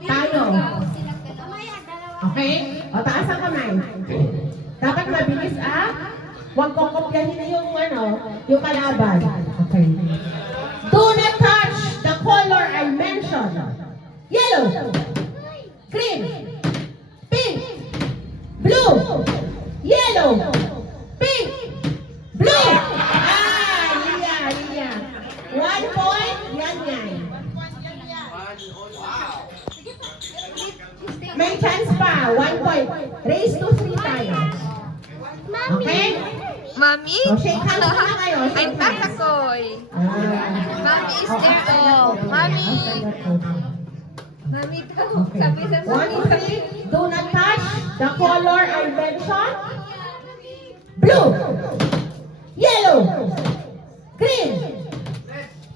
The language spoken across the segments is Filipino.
Tayo. Okay? O, taas ang kamay. Dapat mabilis, ah. Huwag kong kopyahin yung, yung kalaban. Okay. Do not touch the color I mentioned. Yellow, green, pink, blue, yellow, pink, blue. Liya. 1 point, yan. May chance pa, 1 point. Raise to 3 tayo. Okay? Mami? So, shake hands muna kayo. Ay, Shake hands. tasakoy. Mami is there. Oh, Mami. Mami daw. Okay. Sabi sa 1, 2, 3. Do not touch the color I mentioned. Blue, yellow, green,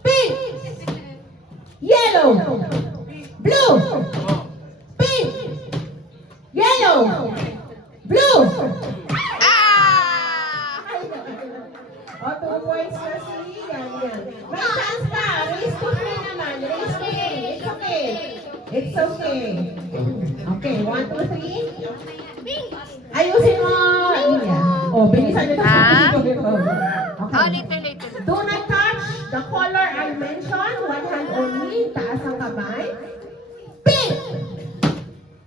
pink, yellow, blue, pink, yellow, blue. Ah! O, 2 points na si yan. May chance pa. Raise to 3 naman. Raise to 3. It's okay. It's okay. Okay, 1, 2, 3. Ayusin mo. O, bilisan nyo sa Oh, Okay. later. Do not touch the color I mentioned. 1 hand only. Taas ang kamay. Pink!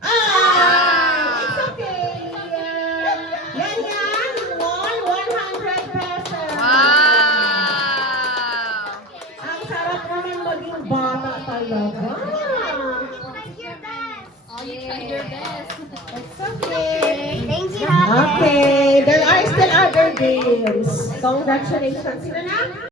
It's okay. Yan. Won 100 pesos. Wow! Ang sarap naman maging bata talaga. It's okay. Thank you. Okay, there are still other games. Congratulations. Sino na?